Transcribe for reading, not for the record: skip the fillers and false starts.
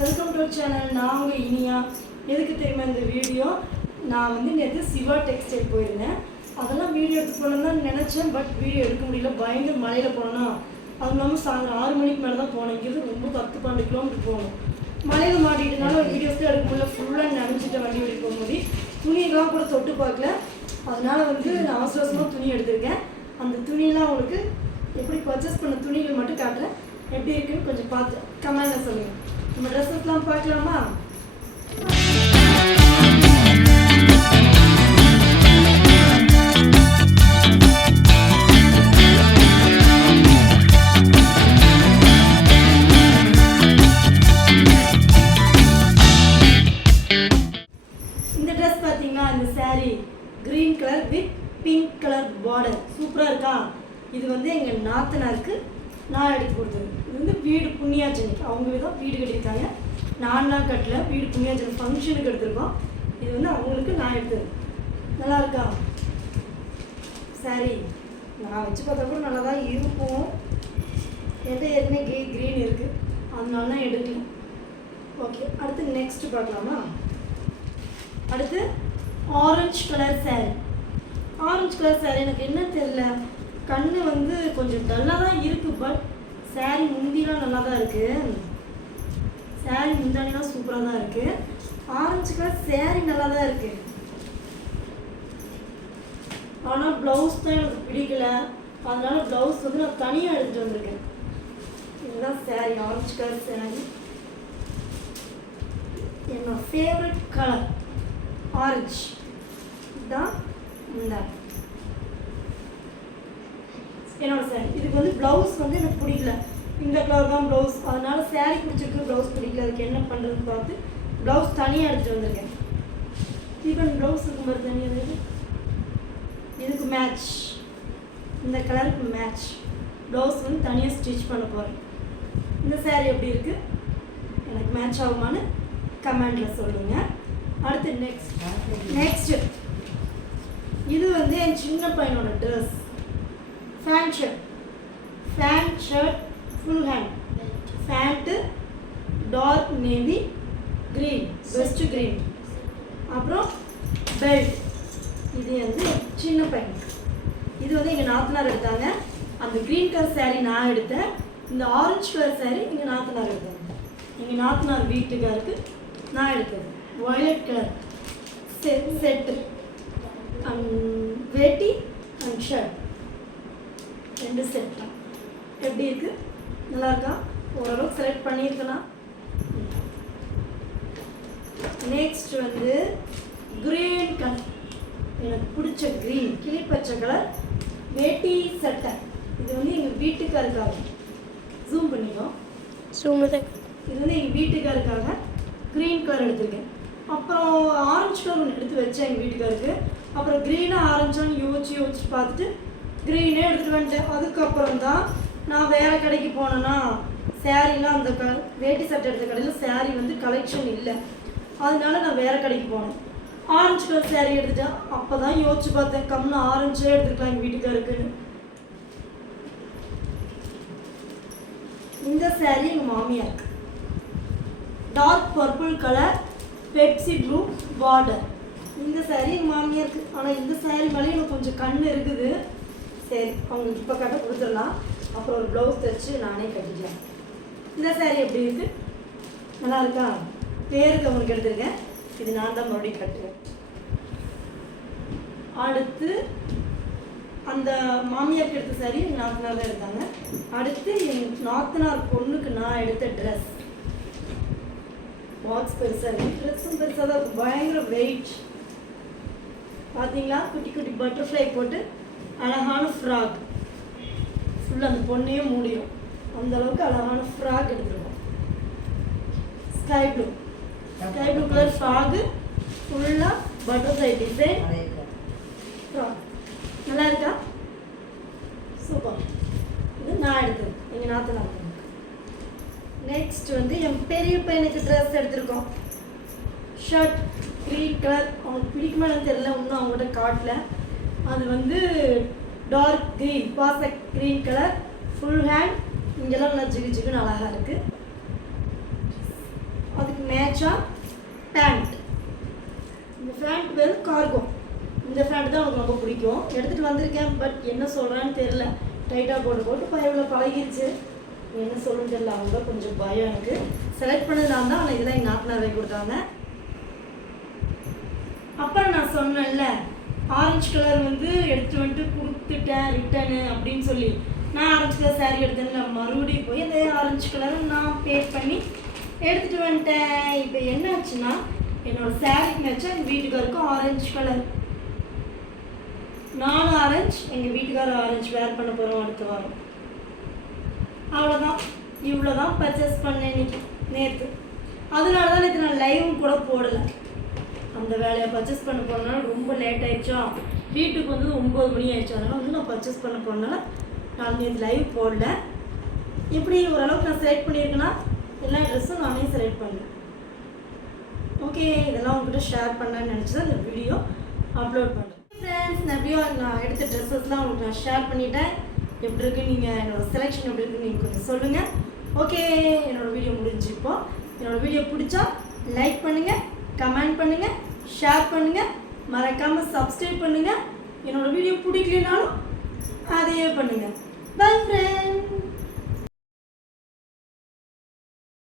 Welcome to channel. நான் உங்கள் இனியா. எதுக்கு தெரியுமா இந்த வீடியோ? நான் வந்து நேற்று சிவா டெக்ஸ்டைல் போயிருந்தேன். அதெல்லாம் வீடியோ எடுத்து போகணுன்னு தான் நினச்சேன். பட் வீடியோ எடுக்க முடியல. பயங்கர மழையில் போனோன்னா அது இல்லாமல் சாயந்தரம் 6 மணிக்கு மேலே தான் போனேன். இங்கேருந்து ரொம்ப 10-12 கிலோமீட்டர் போகணும். மழையில் மாட்டிக்கிட்டனால ஒரு வீடியோஸ் எடுக்க முடியல. ஃபுல்லாக நினைச்சிட்டு வண்டி ஓடி போகும்போது துணியெல்லாம் கூட தொட்டு பார்க்கல. அதனால் வந்து நான் அவசரமாக துணி எடுத்திருக்கேன். அந்த துணியெல்லாம் உங்களுக்கு எப்படி பர்ச்சேஸ் பண்ண துணிகள் மட்டும் காட்டுறேன். எப்படி இருக்குன்னு கொஞ்சம் பார்த்து கமெண்ட்டில் சொல்லுங்கள். நம்ம ட்ரெஸ்ஸஸ்லாம் பார்க்கலாமா? இந்த ட்ரெஸ் பார்த்தீங்கன்னா இந்த sari green colour with pink colour border சூப்பராக இருக்கா? இது வந்து எங்கள் நாத்தனாருக்கு நான் எடுத்து கொடுத்தது. இது வந்து வீடு புண்ணியாச்சனைக்கு அவங்க தான் வீடு கட்டியிருக்காங்க. நான்லாம் கட்டல, வீடு புண்ணியாச்சனை ஃபங்க்ஷனுக்கு எடுத்திருக்கோம். இது வந்து அவங்களுக்கு நான் எடுத்தது. நல்லா இருக்கா சாரி? நான் வச்சு பார்த்தா கூட நல்லா தான் இருக்கும். என்கிட்ட ஏற்கனவே க்ரீன் இருக்குது, அதனால தான் எடுக்கலாம். ஓகே, அடுத்து நெக்ஸ்ட் பார்க்கலாமா? அடுத்து orange colour sari. Orange colour sari எனக்கு என்ன தெரியல, கண்ணு வந்து கொஞ்சம் டல்லாக தான் இருக்குது. பட் சாரீ முந்திலாம் நல்லா தான் இருக்குது. சாரீ முந்தானிலாம் சூப்பராக தான் இருக்குது. ஆரஞ்சு கலர் சாரீ நல்லா தான் இருக்குது. ஆனால் ப்ளவுஸ் தான் எனக்கு பிடிக்கல. அதனால ப்ளவுஸ் வந்து நான் தனியாக எடுத்துகிட்டு வந்திருக்கேன். இதுதான் சாரீ, ஆரஞ்சு கலர் சாரீ. என்னோட ஃபேவரட் கலர் ஆரஞ்சு. இதுதான் இந்த என்னோட சாரீ. இதுக்கு வந்து ப்ளவுஸ் வந்து எனக்கு பிடிக்கல. இந்த கலர் தான் ப்ளவுஸ். அதனால சாரீ பிடிச்சிருக்கு, ப்ளவுஸ் பிடிக்கல. அதுக்கு என்ன பண்ணுறதுன்னு பார்த்து ப்ளவுஸ் தனியாக எடுத்துகிட்டு வந்திருக்கேன். ஈவன் ப்ளவுஸ் இருக்கும் மாதிரி தனியாக இதுக்கு மேட்ச், இந்த கலருக்கு மேட்ச் ப்ளவுஸ் வந்து தனியாக ஸ்டிச் பண்ண போகிறேன். இந்த சாரீ எப்படி இருக்குது, எனக்கு மேட்ச் ஆகுமான்னு கமெண்டில் சொல்லுங்கள். அடுத்து நெக்ஸ்ட் இது வந்து என் சின்ன பையனோட dress. Pant shirt full hand. Pant dark navy green, best green. அப்புறம் பெல்ட். இது வந்து சின்ன பையன். இது வந்து எங்கள் நாத்தனார் எடுத்தாங்க. அந்த க்ரீன் கலர் சாரீ நான் எடுத்தேன். இந்த ஆரஞ்சு கலர் சாரீ எங்கள் நாத்தனார் எடுத்தாங்க. எங்கள் நாத்தனார் வீட்டுக்காருக்கு நான் எடுத்தது. வயலட் கலர் செட்டு அண்ட் வேட்டி அண்ட் ஷர்ட், 2 செட் தான். எப்படி இருக்குது, நல்லா இருக்கா? ஓரளவுக்கு செலக்ட் பண்ணியிருக்கலாம். நெக்ஸ்ட் வந்து க்ரீன் கலர், எனக்கு பிடிச்ச க்ரீன் கிளிப்பச்சை கலர் வேட்டி சட்டை. இது வந்து எங்கள் வீட்டுக்காருக்காக ஜூம் பண்ணிக்கோம். இது வந்து எங்கள் வீட்டுக்காருக்காக க்ரீன் கலர் எடுத்திருக்கேன். அப்புறம் ஆரஞ்சு கலர் ஒன்று எடுத்து வச்சேன் எங்கள் வீட்டுக்காருக்கு. அப்புறம் க்ரீனாக ஆரஞ்சான்னு யோசிச்சு பார்த்துட்டு க்ரீனே எடுத்துகிட்டு வந்துட்டேன். அதுக்கப்புறம் தான் நான் வேறு கடைக்கு போனேன்னா சாரீலாம் அந்த வேட்டி சட்டை எடுத்த கடையில் சாரீ வந்து கலெக்ஷன் இல்லை. அதனால நான் வேறு கடைக்கு போனேன். ஆரஞ்சு கலர் சாரீ எடுத்துட்டேன். அப்போ தான் யோசிச்சு பார்த்தேன், கம்னு ஆரஞ்சே எடுத்துக்கலாம் எங்கள் வீட்டுக்காருக்குன்னு. இந்த சாரீ எங்கள் மாமியாருக்கு dark purple colour Pepsi blue border. இந்த சாரீ எங்கள் மாமியாருக்கு. ஆனால் இந்த சாரீ மேலே எனக்கு கொஞ்சம் கண் இருக்குது. சரி, அவங்களுக்கு இப்போ கட்ட கொடுத்துடலாம். அப்புறம் ஒரு ப்ளவுஸ் தைச்சு நானே கட்டிக்கலாம். இந்த சாரீ எப்படி இருக்குது, நல்லா இருக்கா? பேருக்கு அவங்களுக்கு எடுத்துருக்கேன். இது நான் தான் மறுபடியும் கட்டுவேன். அடுத்து அந்த மாமியாருக்கு எடுத்த சாரீ எங்கள் நாத்தனார் தான் எடுத்தாங்க. அடுத்து எங்கள் நாத்தனார் பொண்ணுக்கு நான் எடுத்த ட்ரெஸ். பாக்ஸ் பெருசாக இருக்குது, ட்ரெஸ்ஸும் பெருசாக தான் இருக்கும். பயங்கர வெயிட் பார்த்தீங்களா? குட்டி குட்டி பட்டர்ஃப்ளை போட்டு அழகான ஃப்ராக். ஃபுல்லாக அந்த பொண்ணையும் மூடிடும் அந்தளவுக்கு அழகான ஃப்ராக் எடுத்துருக்கோம். ஸ்கை ப்ளூ கலர் ஃப்ராகு, ஃபுல்லாக பட்டர்ஃப்ளை டிசைன் ஃப்ராக். நல்லா இருக்கா? சூப்பர். இது நான் எடுத்தது, எங்கள் நாத்தனார். நெக்ஸ்ட் வந்து என் பெரிய பையனுக்கு ட்ரெஸ் எடுத்திருக்கோம். Shirt green colour. அவனுக்கு பிடிக்குமா தெரியல, இன்னும் அவங்ககிட்ட காட்டல. அது வந்து டார்க் க்ரீன், பாசக் க்ரீன் கலர், ஃபுல் ஹேண்ட். இங்கெல்லாம் நல்லா ஜிகு ஜிகுன்னு அழகாக இருக்குது. மேட்சா பேண்ட். இந்த பேண்ட் பேர் கார்கோ. இந்த பேண்ட் தான் எனக்கு ரொம்ப பிடிக்கும். எடுத்துகிட்டு வந்திருக்கேன். பட் என்ன சொல்கிறான்னு தெரில. டைட்டாக போட்டு பயவில் பழகிருச்சு. என்ன சொல்லுன்னு தெரியல. அவங்க கொஞ்சம் பயம் எனக்கு. செலக்ட் பண்ணது நான் தான். ஆனால் இதெல்லாம் எங்கள் நாத்தனார் வாங்கி கொடுத்தாங்க. அப்புறம் நான் சொன்னேன்ல ஆரஞ்சு கலர் எடுத்துகிட்டு வந்துட்டு கொடுத்துட்டேன் ரிட்டனு அப்படின்னு சொல்லி. நான் ஆரஞ்சு கலர் சாரீ எடுத்தேன்ல, மறுபடியும் போய் அந்த ஆரஞ்சு கலரை நான் பே பண்ணி எடுத்துகிட்டு வந்துட்டேன். இப்போ என்ன ஆச்சுன்னா என்னோடய சாரீக்கு மேட்சாக எங்கள் வீட்டுக்காருக்கும் ஆரஞ்சு கலர். நானும் ஆரஞ்சு, எங்கள் வீட்டுக்காரர் ஆரஞ்சு வேர் பண்ண போகிறோம் அடுத்த வாரம். அவ்வளோதான். இவ்வளோ தான் பர்ச்சேஸ் பண்ணேன் இன்னைக்கு நேற்று. அதனால தான் நேற்று நான் லைவும் கூட போடலை. அந்த வேலையை பர்ச்சேஸ் பண்ண போனால ரொம்ப லேட் ஆகிடுச்சா. வீட்டுக்கு 9 மணி ஆயிடுச்சு. அதனால் நான் பர்ச்சேஸ் பண்ண போனால நான் நேற்று லைவ் போடல. எப்படி ஓரளவுக்கு நான் செலக்ட் பண்ணியிருக்கேன்னா எல்லா ட்ரெஸ்ஸும் நானே செலக்ட் பண்ணேன். ஓகே, இதெல்லாம் உங்கள்கிட்ட ஷேர் பண்ணலான்னு நினச்சி தான் இந்த வீடியோ அப்லோட் பண்ணுறேன். ஃப்ரெண்ட்ஸ், இந்த வீடியோ நான் எடுத்த ட்ரெஸ்ஸஸ்லாம் உங்களுக்கு நான் ஷேர் பண்ணிட்டேன். எப்படி இருக்குன்னு நீங்கள் என்னோடய செலெக்ஷன் எப்படி இருக்குன்னு நீங்கள் கொஞ்சம் சொல்லுங்கள். ஓகே, என்னோடய வீடியோ முடிஞ்சுப்போ. என்னோடய வீடியோ பிடிச்சா லைக் பண்ணுங்கள், கமெண்ட் பண்ணுங்கள், ஷேர் பண்ணுங்கள், மறக்காமல் சப்ஸ்கிரைப் பண்ணுங்கள். என்னோடய வீடியோ பிடிக்கலனாலும் அதையே பண்ணுங்கள். Bye friends.